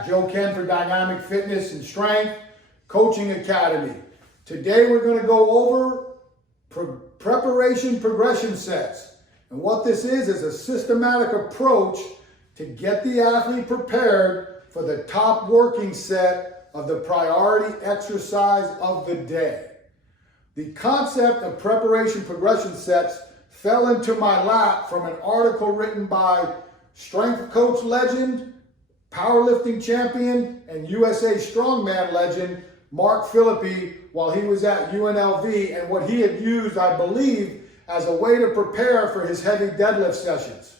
at Joe Ken for Dynamic Fitness and Strength Coaching Academy. Today we're going to go over preparation progression sets. And what this is a systematic approach to get the athlete prepared for the top working set of the priority exercise of the day. The concept of preparation progression sets fell into my lap from an article written by strength coach legend, powerlifting champion, and USA Strongman legend Mark Philippi while he was at UNLV, and what he had used, I believe, as a way to prepare for his heavy deadlift sessions.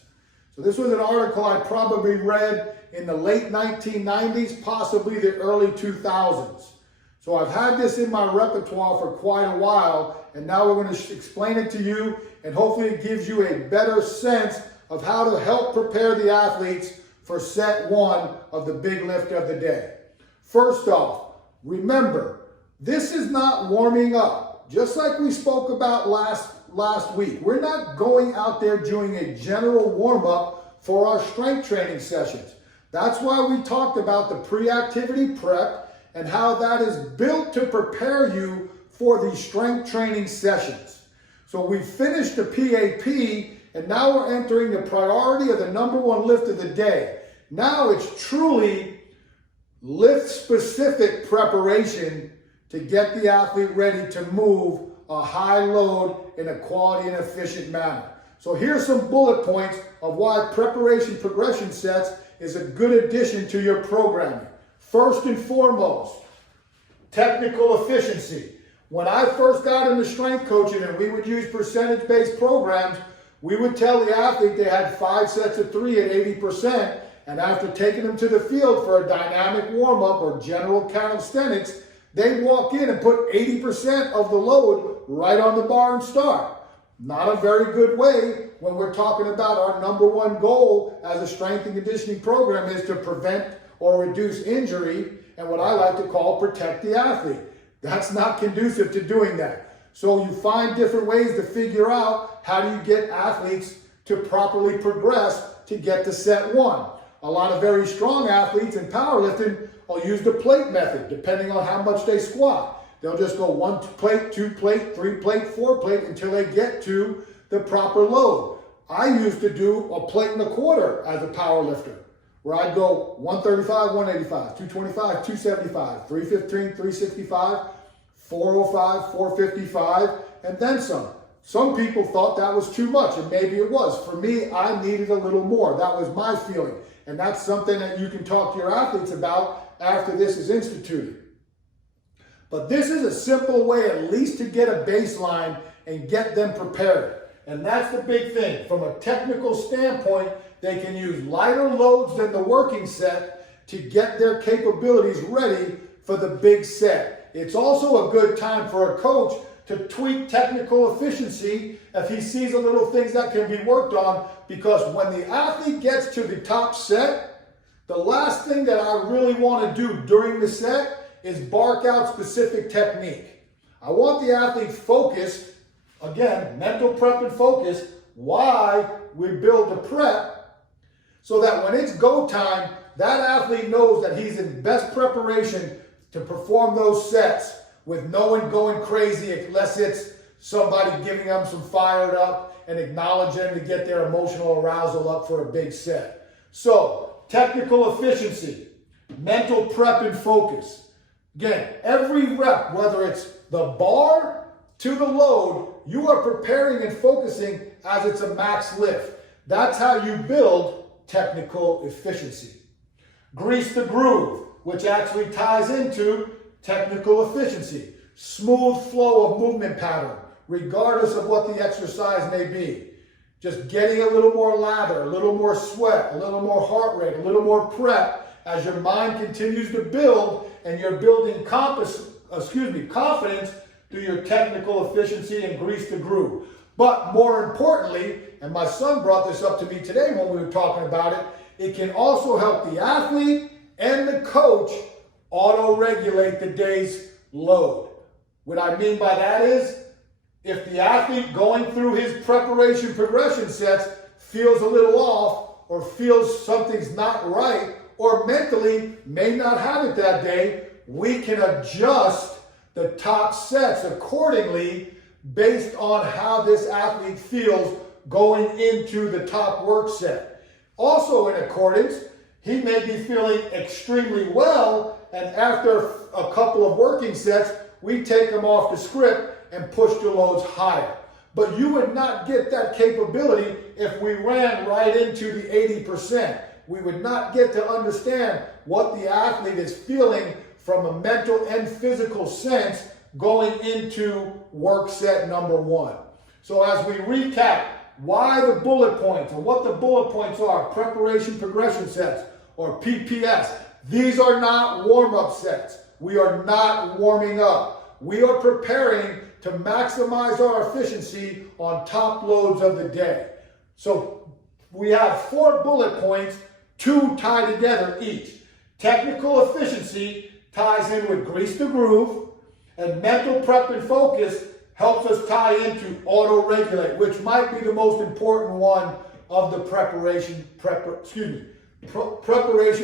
So this was an article I probably read in the late 1990s, possibly the early 2000s. So I've had this in my repertoire for quite a while, and now we're going to explain it to you, and hopefully it gives you a better sense of how to help prepare the athletes for set one of the big lift of the day. First off, remember, this is not warming up. Just like we spoke about last week, we're not going out there doing a general warm-up for our strength training sessions. That's why we talked about the pre-activity prep and how that is built to prepare you for the strength training sessions. So we finished the PAP, and now we're entering the priority of the number one lift of the day. Now it's truly lift-specific preparation to get the athlete ready to move a high load in a quality and efficient manner. So here's some bullet points of why preparation progression sets is a good addition to your programming. First and foremost, technical efficiency. When I first got into strength coaching and we would use percentage-based programs, we would tell the athlete they had 5 sets of 3 at 80%, and after taking them to the field for a dynamic warm-up or general calisthenics, they'd walk in and put 80% of the load right on the bar and start. Not a very good way when we're talking about our number one goal as a strength and conditioning program is to prevent or reduce injury, and what I like to call protect the athlete. That's not conducive to doing that. So you find different ways to figure out how do you get athletes to properly progress to get to set one. A lot of very strong athletes in powerlifting will use the plate method, depending on how much they squat. They'll just go 1 plate, 2 plate, 3 plate, 4 plate until they get to the proper load. I used to do a plate and a quarter as a powerlifter, where I'd go 135, 185, 225, 275, 315, 365, 405, 455, and then some. Some people thought that was too much, and maybe it was. For me, I needed a little more. That was my feeling. And that's something that you can talk to your athletes about after this is instituted. But this is a simple way at least to get a baseline and get them prepared. And that's the big thing. From a technical standpoint, they can use lighter loads than the working set to get their capabilities ready for the big set. It's also a good time for a coach to tweak technical efficiency if he sees a little things that can be worked on, because when the athlete gets to the top set, the last thing that I really want to do during the set is bark out specific technique. I want the athlete focused, again, mental prep and focus, why we build the prep, so that when it's go time, that athlete knows that he's in best preparation to perform those sets with no one going crazy unless it's somebody giving them some fired up and acknowledge them to get their emotional arousal up for a big set. So, technical efficiency, mental prep and focus. Again, every rep, whether it's the bar to the load, you are preparing and focusing as it's a max lift. That's how you build technical efficiency. Grease the groove, which actually ties into technical efficiency. Smooth flow of movement pattern, regardless of what the exercise may be. Just getting a little more lather, a little more sweat, a little more heart rate, a little more prep as your mind continues to build and you're building confidence through your technical efficiency and grease the groove. But more importantly, and my son brought this up to me today when we were talking about it, it can also help the athlete and the coach auto-regulate the day's load. What I mean by that is, if the athlete going through his preparation progression sets feels a little off or feels something's not right or mentally may not have it that day, we can adjust the top sets accordingly based on how this athlete feels going into the top work set. Also in accordance, he may be feeling extremely well, and after a couple of working sets, we take him off the script and push the loads higher. But you would not get that capability if we ran right into the 80%. We would not get to understand what the athlete is feeling from a mental and physical sense going into work set number 1. So as we recap why the bullet points and what the bullet points are, preparation progression sets or PPS, these are not warm-up sets. We are not warming up. We are preparing to maximize our efficiency on top loads of the day. So we have 4 bullet points, 2 tie together each. Technical efficiency ties in with grease the groove, and mental prep and focus helps us tie into auto-regulate, which might be the most important one of the preparation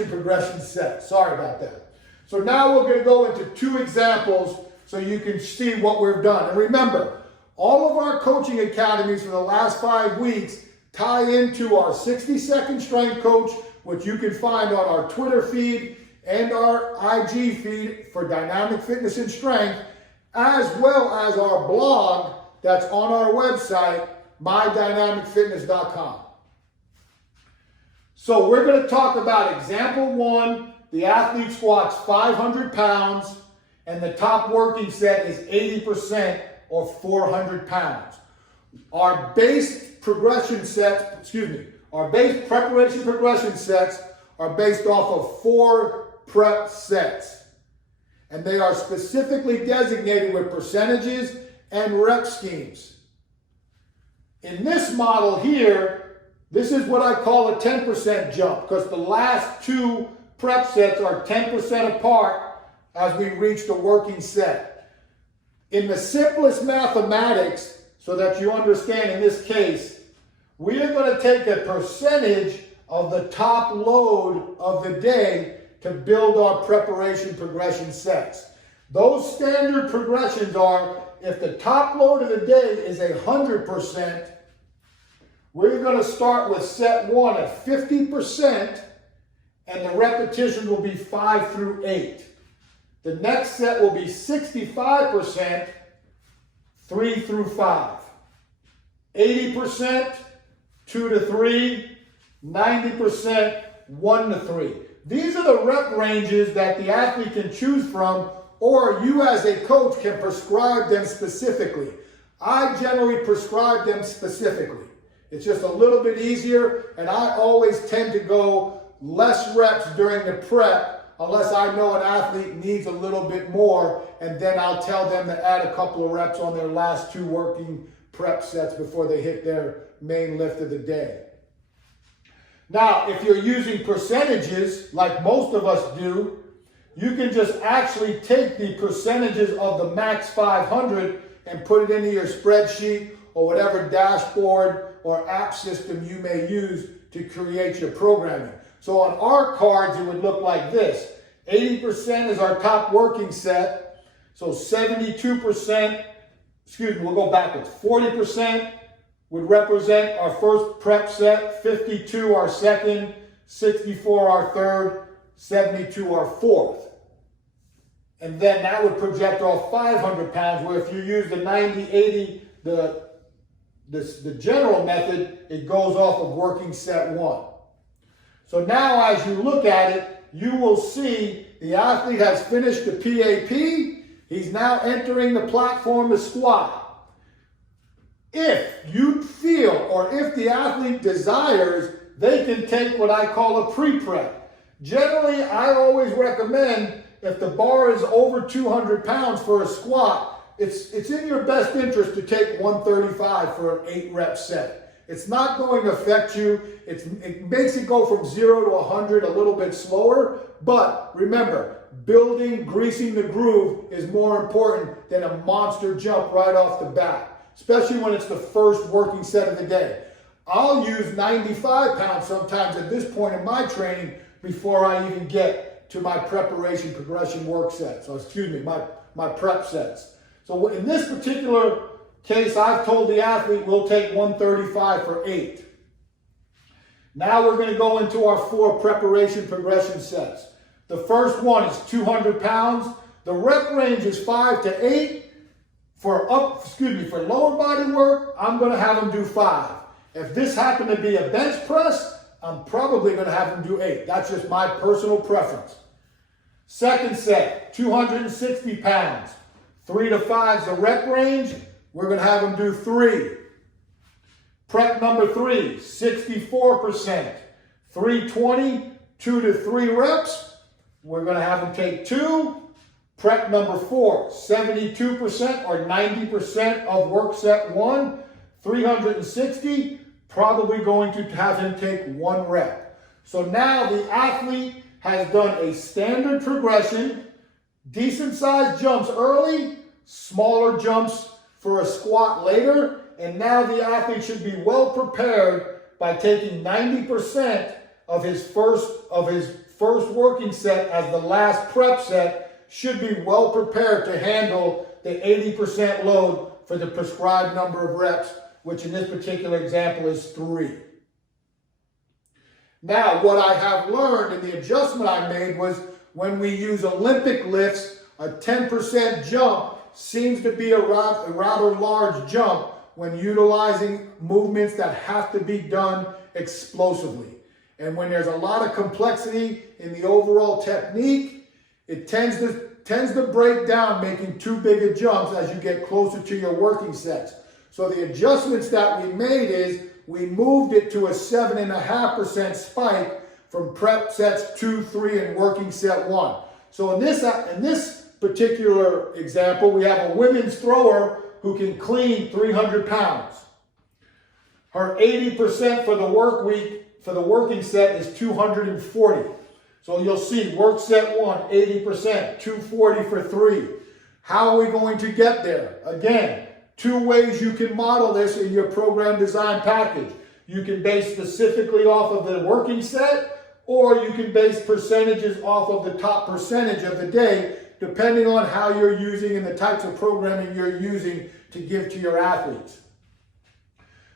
progression set. Sorry about that. So now we're going to go into 2 examples so you can see what we've done. And remember, all of our coaching academies for the last 5 weeks tie into our 60-second strength coach, which you can find on our Twitter feed and our IG feed for dynamic fitness and strength, as well as our blog that's on our website, mydynamicfitness.com. So we're going to talk about example 1. The athlete squats 500 pounds and the top working set is 80% or 400 pounds. Our base progression sets, our base preparation progression sets are based off of 4 prep sets. And they are specifically designated with percentages and rep schemes. In this model here, this is what I call a 10% jump, because the last 2 prep sets are 10% apart as we reach the working set. In the simplest mathematics, so that you understand in this case, we are going to take a percentage of the top load of the day to build our preparation progression sets. Those standard progressions are, if the top load of the day is 100%, we're going to start with set 1 at 50%, and the repetitions will be 5 through 8. The next set will be 65%, 3 through 5. 80%, 2 to 3. 90%, 1 to 3. These are the rep ranges that the athlete can choose from, or you as a coach can prescribe them specifically. I generally prescribe them specifically. It's just a little bit easier, and I always tend to go less reps during the prep unless I know an athlete needs a little bit more, and then I'll tell them to add a couple of reps on their last 2 working prep sets before they hit their main lift of the day. Now, if you're using percentages, like most of us do, you can just actually take the percentages of the max 500 and put it into your spreadsheet or whatever dashboard or app system you may use to create your programming. So on our cards, it would look like this. 80% is our top working set. So 72%, we'll go backwards. 40% would represent our first prep set, 52 our second, 64 our third, 72 our fourth. And then that would project off 500 pounds, where if you use the 90-80, the general method, it goes off of working set 1. So now as you look at it, you will see the athlete has finished the PAP. He's now entering the platform to squat. If you feel, or if the athlete desires, they can take what I call a pre-prep. Generally, I always recommend, if the bar is over 200 pounds for a squat, it's in your best interest to take 135 for an 8-rep set. It's not going to affect you. It makes it go from 0 to 100 a little bit slower, but remember, greasing the groove is more important than a monster jump right off the bat, especially when it's the first working set of the day. I'll use 95 pounds sometimes at this point in my training before I even get to my preparation progression work sets, or excuse me, my prep sets. So in this particular case, I've told the athlete we'll take 135 for 8. Now we're going to go into our 4 preparation progression sets. The first one is 200 pounds. The rep range is 5 to 8. For lower body work, I'm going to have them do 5. If this happened to be a bench press, I'm probably going to have them do 8. That's just my personal preference. Second set, 260 pounds. 3 to 5 is the rep range. We're going to have them do 3. Prep number 3, 64%. 320, 2 to 3 reps. We're going to have them take 2. Prep number 4, 72% or 90% of work set 1. 360, probably going to have him take 1 rep. So now the athlete has done a standard progression, decent sized jumps early, smaller jumps for a squat later, and now the athlete should be well prepared by taking 90% of his first working set as the last prep set, should be well prepared to handle the 80% load for the prescribed number of reps, which in this particular example is 3. Now, what I have learned and the adjustment I made was when we use Olympic lifts, a 10% jump seems to be a rather large jump when utilizing movements that have to be done explosively. And when there's a lot of complexity in the overall technique, it tends to break down making too big of jumps as you get closer to your working sets. So the adjustments that we made is we moved it to a 7.5% spike from prep sets 2, 3, and working set 1. So in this particular example, we have a women's thrower who can clean 300 pounds. Her 80% for the work week for the working set is 240. So you'll see work set 1, 80%, 240 for 3. How are we going to get there? Again, 2 ways you can model this in your program design package. You can base specifically off of the working set, or you can base percentages off of the top percentage of the day, depending on how you're using and the types of programming you're using to give to your athletes.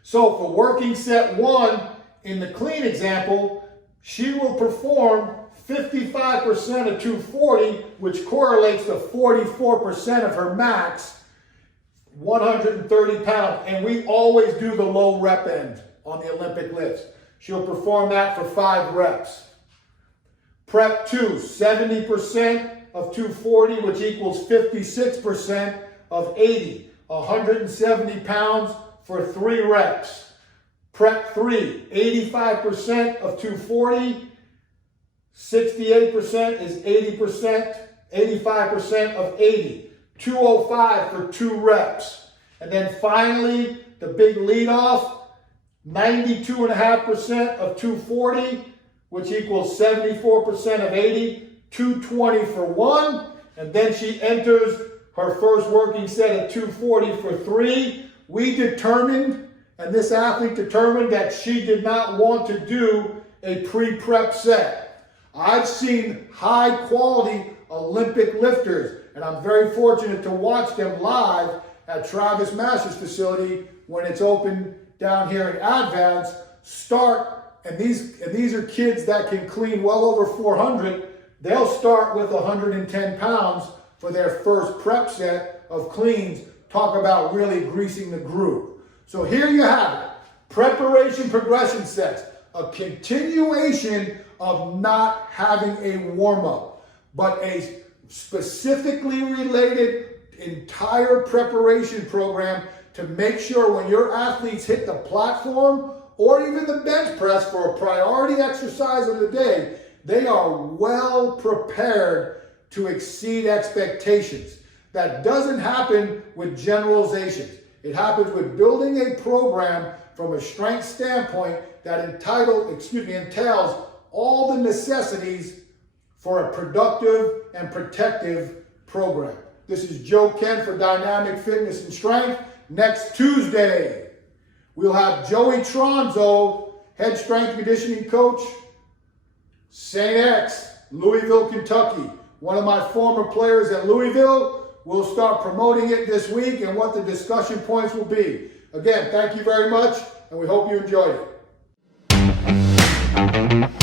So for working set 1, in the clean example, she will perform 55% of 240, which correlates to 44% of her max, 130 pounds. And we always do the low rep end on the Olympic lifts. She'll perform that for 5 reps. Prep 2, 70% of 240, which equals 56% of 80, 170 pounds for 3 reps. Prep 3, 85% of 240, 68% is 80%, 85% of 80. 205 for 2 reps. And then finally, the big lead off, 92.5% of 240, which equals 74% of 80, 220 for 1. And then she enters her first working set at 240 for 3. We determined, and this athlete determined, that she did not want to do a pre-prep set. I've seen high quality Olympic lifters, and I'm very fortunate to watch them live at Travis Masters facility when it's open down here in Advance, start, and these are kids that can clean well over 400. They'll start with 110 pounds for their first prep set of cleans. Talk about really greasing the groove. So here you have it. Preparation progression sets. A continuation of not having a warm-up, but a specifically related entire preparation program to make sure when your athletes hit the platform or even the bench press for a priority exercise of the day, they are well prepared to exceed expectations. That doesn't happen with generalizations. It happens with building a program from a strength standpoint that entails all the necessities for a productive and protective program. This is Joe Kent for Dynamic Fitness and Strength. Next Tuesday, we'll have Joey Tronzo, head strength conditioning coach St. X, Louisville, Kentucky. One of my former players at Louisville will start promoting it this week and what the discussion points will be. Again, thank you very much, and we hope you enjoyed it.